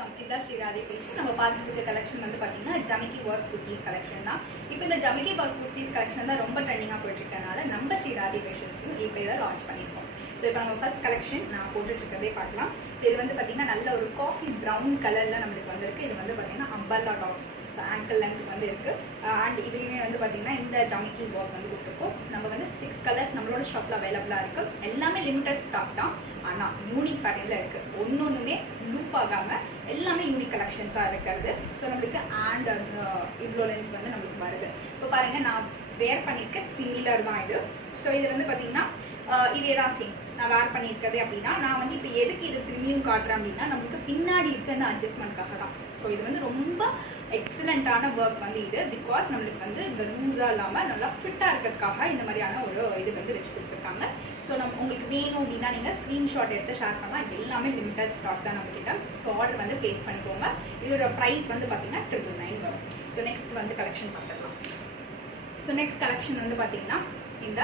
வணக்கம். இதான் ஸ்ரீராதே பேஷன். நம்ம பார்த்துட்டு இருக்க கலெக்ஷன் வந்து பார்த்தீங்கன்னா ஜமிக்கி ஒர்க் குர்த்திஸ் கலெக்ஷன் தான். இப்போ இந்த ஜமிக்கி ஒர்க் குர்த்திஸ் கலெக்ஷன் தான் ரொம்ப ட்ரெண்டிங்காக போயிட்டு இருக்கனால நம்ம ஸ்ரீராதே பேஷன்ஸ்லையும் இப்போ இதை லான்ச் பண்ணியிருக்கோம். ஸோ இப்போ நம்ம ஃபர்ஸ்ட் கலெக்ஷன் நான் போட்டுட்டு இருக்கிறதே பார்க்கலாம். ஸோ இது வந்து பார்த்தீங்கன்னா நல்ல ஒரு காஃபி ப்ரௌன் கலரில் நம்மளுக்கு வந்திருக்கு. இது வந்து பார்த்தீங்கன்னா Amphalla tops, so angle length வந்து இருக்குது. அண்ட் இதுலேயுமே வந்து பார்த்தீங்கன்னா இந்த ஜமிக்கி ஒர்க் வந்து கொடுத்துருக்கோம். நம்ம வந்து 6 கலர்ஸ் நம்மளோட ஷாப்பில் அவைலபிளாக இருக்குது. எல்லாமே லிமிடெட் ஸ்டாக் தான், ஆனால் யூனிக் பேட்டர்னில் இருக்குது. ஒன்றுமே லூப் ஆகாமல் எல்லாமே யூனிக் கலெக்ஷன்ஸாக இருக்கிறது. ஸோ நம்மளுக்கு அண்ட் அந்த இவ்வளோ லென்த் வந்து நம்மளுக்கு வருது. இப்போ பாருங்கள், நான் வேர் பண்ணியிருக்க சிமிலர் தான் இது. ஸோ இது வந்து பார்த்தீங்கன்னா இதே தான் சேம் நான் வேர் பண்ணியிருக்கிறது. அப்படின்னா நான் வந்து இப்போ எதுக்கு இது திரும்பியும் காட்டுறேன் அப்படின்னா நம்மளுக்கு பின்னாடி இருக்க அந்த அட்ஜஸ்ட்மெண்ட்காக தான். ஸோ இது வந்து ரொம்ப எக்ஸலண்ட்டான ஒர்க் வந்து இது. பிகாஸ் நம்மளுக்கு வந்து இந்த லூஸாக இல்லாமல் நல்லா ஃபிட்டாக இருக்கிறதுக்காக இந்த மாதிரியான ஒரு இது வந்து வச்சு கொடுத்துருக்காங்க. ஸோ உங்களுக்கு வேணும் அப்படின்னா நீங்கள் ஸ்க்ரீன்ஷாட் எடுத்து ஷேர் பண்ணலாம். இது எல்லாமே லிமிட்டட் ஸ்டாக் தான் நம்மக்கிட்ட. ஸோ ஆர்டர் வந்து ப்ளேஸ் பண்ணிக்கோங்க. இதோட ப்ரைஸ் வந்து பார்த்தீங்கன்னா 999 வரும். ஸோ நெக்ஸ்ட் வந்து கலெக்ஷன் பார்த்துக்கலாம். ஸோ நெக்ஸ்ட் கலெக்ஷன் வந்து பார்த்தீங்கன்னா இந்த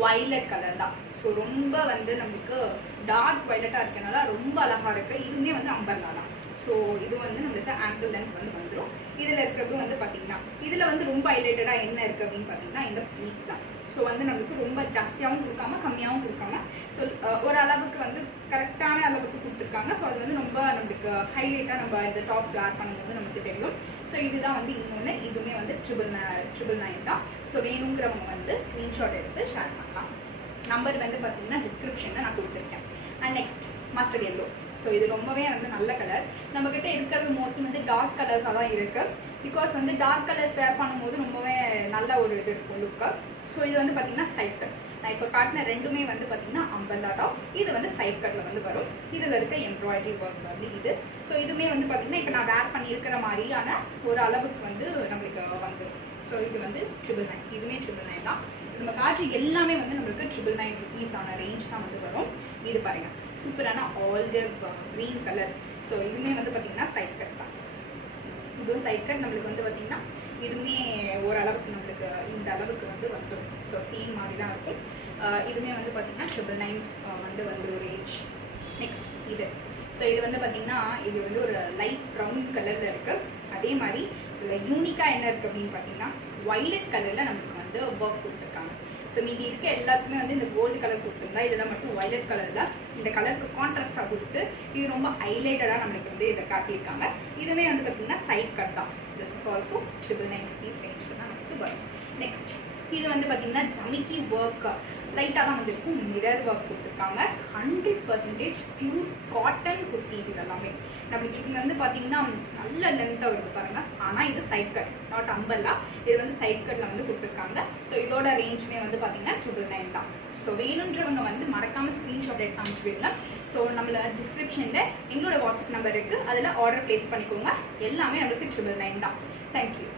வைலட் கலர் தான். ஸோ ரொம்ப வந்து நம்மளுக்கு டார்க் வைலட்டாக இருக்கனால ரொம்ப அழகாக இருக்குது. இதுவுமே வந்து அம்பர்லா தான். ஸோ இது வந்து நம்மளுக்கு ஆங்கிள் லென்த் வந்து வந்துடும். இதில் இருக்கிறது வந்து பார்த்தீங்கன்னா இதில் வந்து ரொம்ப ஹைலைட்டடாக என்ன இருக்குது அப்படின்னு பார்த்தீங்கன்னா இந்த ப்ளீட்ஸ் தான். ஸோ வந்து நம்மளுக்கு ரொம்ப ஜாஸ்தியாகவும் கொடுக்காம கம்மியாகவும் கொடுக்காம ஸோ ஒரு அளவுக்கு வந்து கரெக்டான அளவுக்கு கொடுத்துருக்காங்க. ஸோ அது வந்து ரொம்ப நம்மளுக்கு ஹைலைட்டாக நம்ம இந்த டாப்ஸ் வேர் பண்ணும்போது நமக்கு தெரியும். ஸோ இதுதான் வந்து இன்னொன்று. இதுவுமே வந்து 999 தான். ஸோ வேணுங்கிறவங்க வந்து ஸ்க்ரீன்ஷாட் எடுத்து ஷேர் பண்ணலாம். நம்பர் வந்து பார்த்தீங்கன்னா டிஸ்கிரிப்ஷனில் நான் கொடுத்துருக்கேன். And next mustard yellow. So இது ரொம்பவே வந்து நல்ல கலர். நம்மக்கிட்ட இருக்கிறது மோஸ்ட்லி வந்து டார்க் கலர்ஸாக தான் இருக்குது. பிகாஸ் வந்து டார்க் கலர்ஸ் வேர் பண்ணும்போது ரொம்பவே நல்ல ஒரு இது இருக்கும் லுக்கு. ஸோ இது வந்து பார்த்தீங்கன்னா சைட் கட். நான் இப்போ காட்டின ரெண்டுமே வந்து பார்த்தீங்கன்னா அம்பர்லா டாப். இது வந்து சைட் கட்டில் வந்து வரும். இதில் இருக்க எம்ப்ராய்டரி ஒர்க் வந்து இது. ஸோ இதுவுமே வந்து பார்த்தீங்கன்னா இப்போ நான் வேர் பண்ணியிருக்கிற மாதிரியான ஒரு அளவுக்கு வந்து நம்மளுக்கு வந்துடும். ஸோ இது வந்து 999. இதுவுமே 999 தான். நம்ம காட்சி எல்லாமே வந்து நம்மளுக்கு 999 ருபீஸான ரேஞ்ச் தான் வந்து வரும். இது பாருங்கள், சூப்பரான ஆல்டிவ் க்ரீன் கலர். ஸோ இதுவுமே வந்து பார்த்தீங்கன்னா சைட் கட் தான். இதுவும் சைட் கட் நம்மளுக்கு வந்து பார்த்தீங்கன்னா இதுவுமே ஓரளவுக்கு நம்மளுக்கு இந்த அளவுக்கு வந்து வந்துடும். ஸோ சேம் மாதிரி தான் இருக்கும். இதுவுமே வந்து பார்த்தீங்கன்னா 999 வந்து வந்துடும் ரேஞ்ச். நெக்ஸ்ட் இது. ஸோ இது வந்து பார்த்தீங்கன்னா இது வந்து ஒரு லைட் ப்ரௌன் கலரில் இருக்குது. அதே மாதிரி இதில் யூனிக்காக என்ன இருக்குது அப்படின்னு பார்த்தீங்கன்னா வைலட் கலரில் நம்மளுக்கு வந்து ஒர்க் கொடுத்துருக்காங்க. ஸோ மீதி இருக்க எல்லாத்துக்குமே வந்து இந்த கோல்டு கலர் கொடுத்துருந்தா இதெல்லாம் மட்டும் வைலட் கலரில் இந்த கலருக்கு கான்ட்ராஸ்டாக கொடுத்து இது ரொம்ப ஹைலைட்டடாக நம்மளுக்கு வந்து இதை காட்டியிருக்காங்க. இதுவே வந்து பார்த்தீங்கன்னா சைட் கட் தான். திஸ் இஸ் ஆல்சோ 999 ருபீஸ் ரேஞ்சில் தான் நமக்கு வரும். நெக்ஸ்ட் இது வந்து பார்த்தீங்கன்னா ஜமிக்கி ஒர்க் லைட்டாக தான் வந்து இருக்கும். மிரர் ஒர்க் கொடுத்துருக்காங்க. 100% பியூர் காட்டன் குர்த்திஸ். இதெல்லாமே நம்மளுக்கு இது வந்து பார்த்தீங்கன்னா நல்ல லென்த்தாக வருது பாருங்கள். ஆனால் இது சைட் கட், நாட் அம்பல்லா. இது வந்து சைட் கட்டில் வந்து கொடுத்துருக்காங்க. ஸோ இதோட ரேஞ்சுமே வந்து பார்த்தீங்கன்னா 999 தான். ஸோ வேணுன்றவங்க வந்து மறக்காமல் ஸ்க்ரீன்ஷாட் எடுத்து அனுப்பிச்சுடுங்க. ஸோ நம்மள டிஸ்கிரிப்ஷனில் எங்களோட வாட்ஸ்அப் நம்பர் இருக்குது. அதில் ஆர்டர் ப்ளேஸ் பண்ணிக்கோங்க. எல்லாமே நம்மளுக்கு 999 தான். தேங்க்யூ.